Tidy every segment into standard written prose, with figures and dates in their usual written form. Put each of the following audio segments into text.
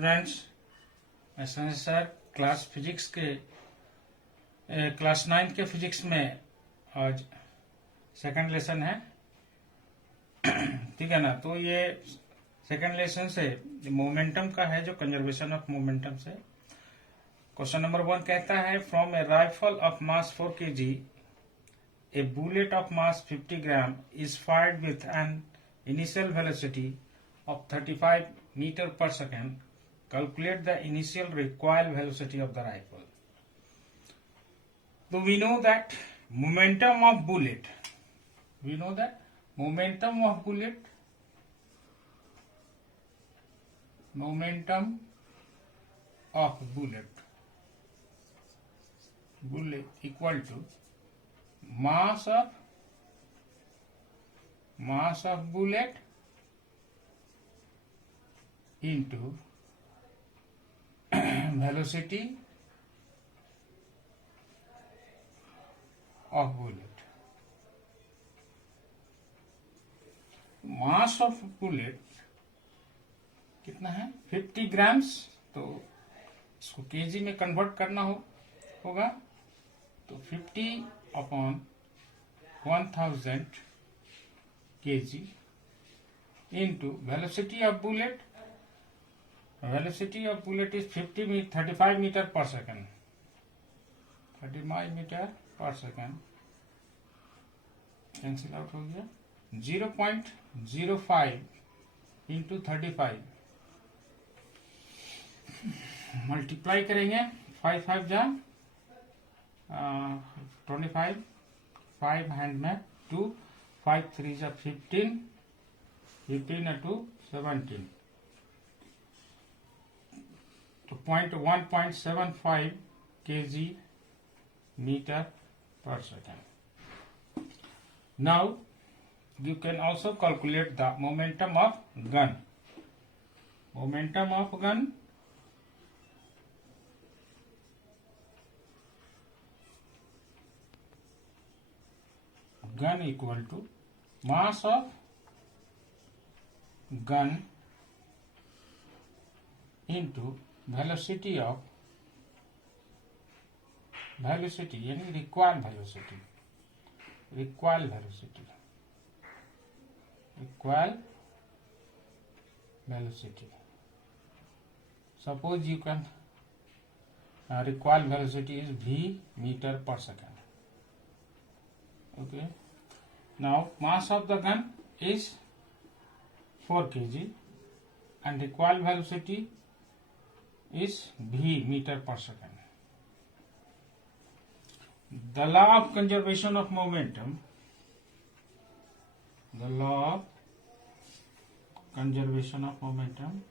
Students, मैं sir class physics के class 9 के फिजिक्स में आज सेकंड लेसन है। ठीक है ना। तो ये सेकंड लेसन से मोमेंटम का है, जो कंजर्वेशन ऑफ मोमेंटम से। क्वेश्चन नंबर 1 कहता है, from A rifle of mass 4 kg a bullet of mass 50 gram is fired with an initial velocity of 35 meter per second. Calculate the initial recoil velocity of the rifle. So we know that momentum of bullet. We know that momentum of bullet. Momentum of bullet. Bullet equal to mass of bullet into velocity of bullet. Mass of bullet कितना है? 50 grams. तो इसको KG में convert करना होगा। तो 50 upon 1000 kg into velocity of bullet. Velocity of bullet is 35 meter per second. 35 meter per second. Cancel out हो गया। 0.05 इंटू 35 मल्टीप्लाई करेंगे। 5 5 जा 25, 5 हैंड में 2, 5 3 जा 15, 15 2 17। तो 1.75 kg meter per second. Now you can also calculate the momentum of gun. Momentum of gun equal to mass of gun into velocity यानी recoil velocity. Suppose you can recoil velocity is v meter per second. Okay. Now mass of the gun is 4 kg and recoil velocity is v meter per second. The law of conservation of momentum. The law of conservation of momentum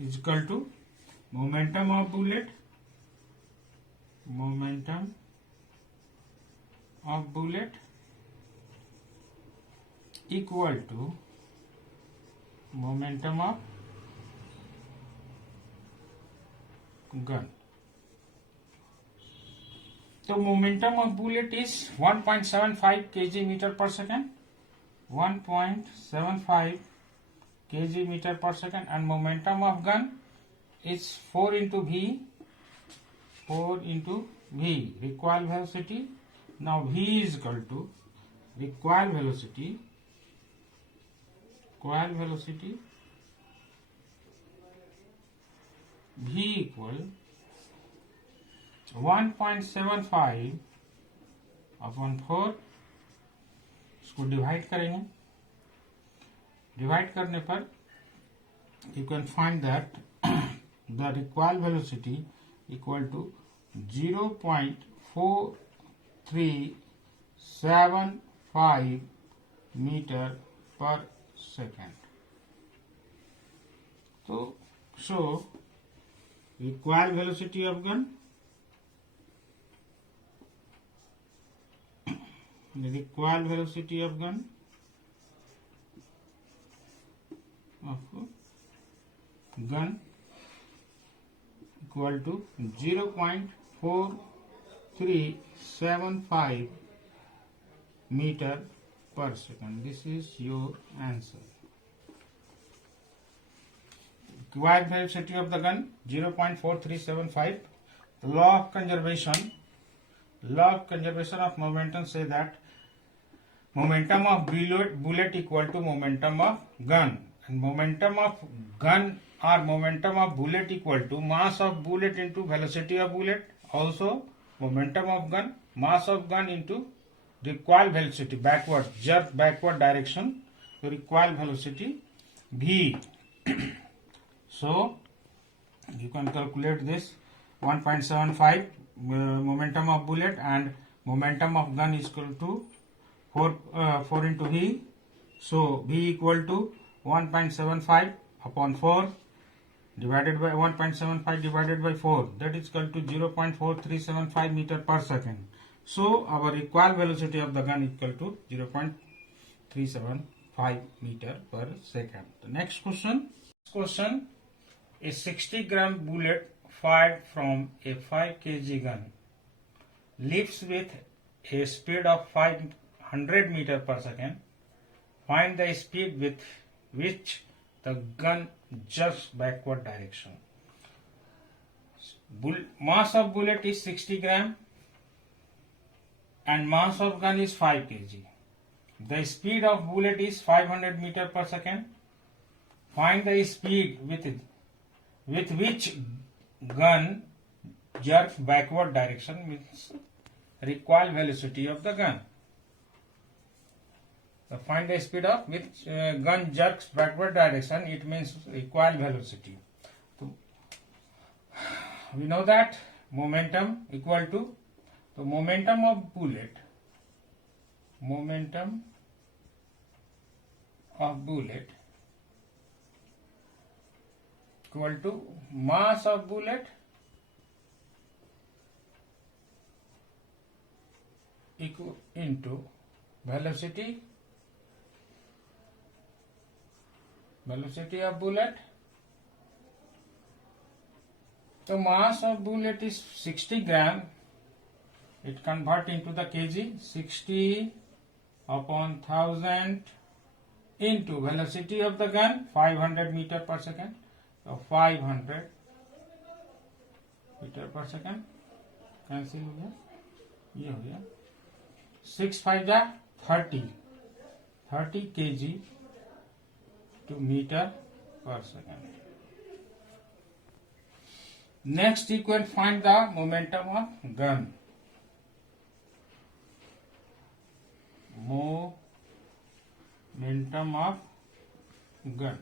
is equal to momentum of bullet equal to momentum of gun. So momentum of bullet is 1.75 kg meter per second, 1.75 kg meter per second, and momentum of gun is 4 into v, recoil velocity. Now v is equal to recoil velocity v equal 1.75 upon 4। इसको divide करेंगे। Divide करने पर you can find that the recoil velocity equal to 0.4375 meter per second. So recoil velocity of gun, equal to 0.4375 0.4375 meter per second. This is your answer. Required velocity of the gun 0.4375. The law of conservation of momentum say that momentum of bullet equal to momentum of gun, and momentum of gun or momentum of bullet equal to mass of bullet into velocity of bullet. Also momentum of gun, mass of gun into recoil velocity, backward jerk, backward direction, recoil velocity v. So you can calculate this 1.75 momentum of bullet and momentum of gun is equal to 4 into v. So v equal to 1.75 upon 4 divided by 1.75 divided by 4, that is equal to 0.4375 meter per second. So our recoil velocity of the gun is equal to 0.375 meter per second. The next question. A 60-gram bullet fired from a 5 kg gun leaps with a speed of 500 meter per second. Find the speed with which the gun jerks backward direction. Mass of bullet is 60 gram and mass of gun is 5 kg. The speed of bullet is 500 meter per second. Find the speed with which gun jerks backward direction, means recoil velocity of the gun. So find the speed of which gun jerks backward direction, it means recoil velocity. So we know that momentum equal to the momentum of bullet equal to mass of bullet into velocity of bullet. So mass of bullet is 60 gram. It convert into the kg. 60 upon 1000 into velocity of the gun 500 meter per second. So 500 meter per second cancel हो गया, ये हो गया 6 5 जा 30 kg to meter per second. Next you can find the momentum of gun. Momentum of gun.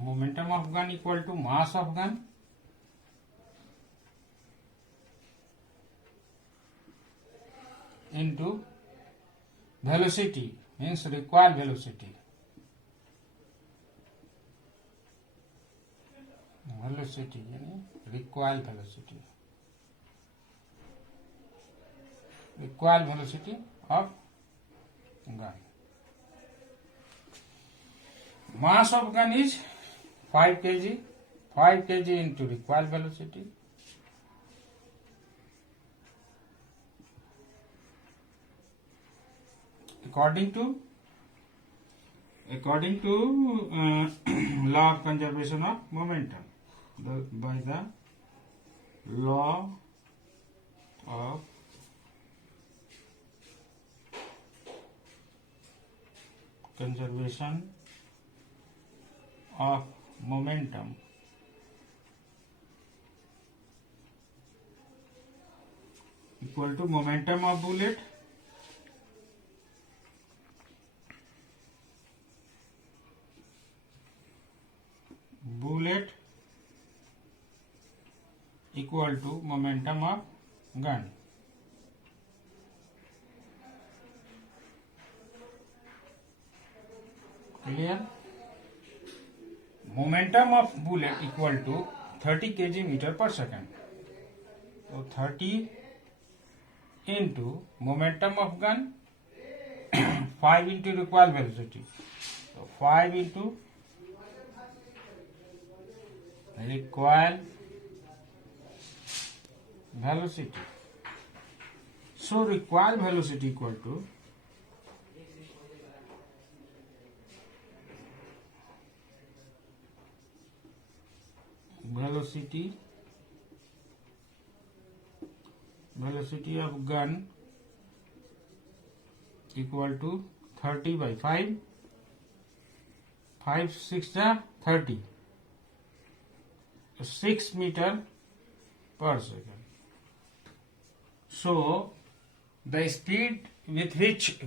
Momentum of gun equal to mass of gun into velocity, means recoil velocity. Velocity यानी recoil velocity. Recoil velocity of gun. Mass of gun is 5 kg. 5 kg into recoil velocity. According to law of conservation of momentum, by the law of conservation of momentum, equal to momentum of bullet equal to momentum of gun. Clear? Momentum of bullet equal to 30 kg meter per second. So 30 into momentum of gun 5 into recoil velocity. So 5 into recoil velocity. So required velocity equal to velocity of gun equal to 30 by 5, 5 6 30, 6 meter per second. So the speed with which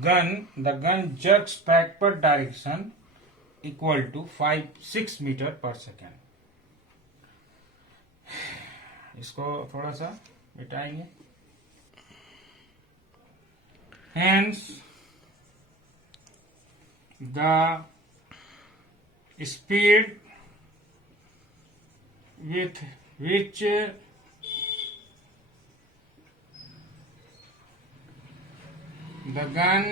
the gun jerks backward direction equal to 6 meter per second. इसको थोड़ा सा मिटाएंगे. Hence the speed with which the gun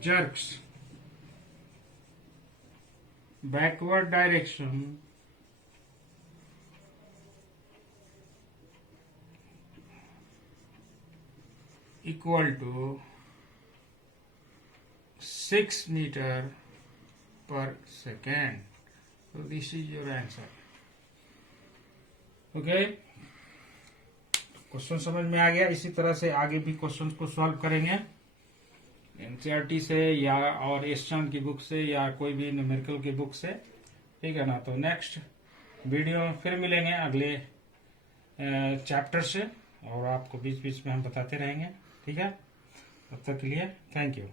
jerks backward direction equal to 6 meter per second. So this is your answer. Okay, question समझ में आ गया. इसी तरह से आगे भी क्वेश्चंस को सॉल्व करेंगे एनसीईआरटी से या और एसचांद की बुक से या कोई भी न्यूमेरिकल की बुक से. ठीक है ना. तो नेक्स्ट वीडियो में फिर मिलेंगे अगले चैप्टर से और आपको बीच बीच में हम बताते रहेंगे. ठीक है, तब तक के लिए थैंक यू.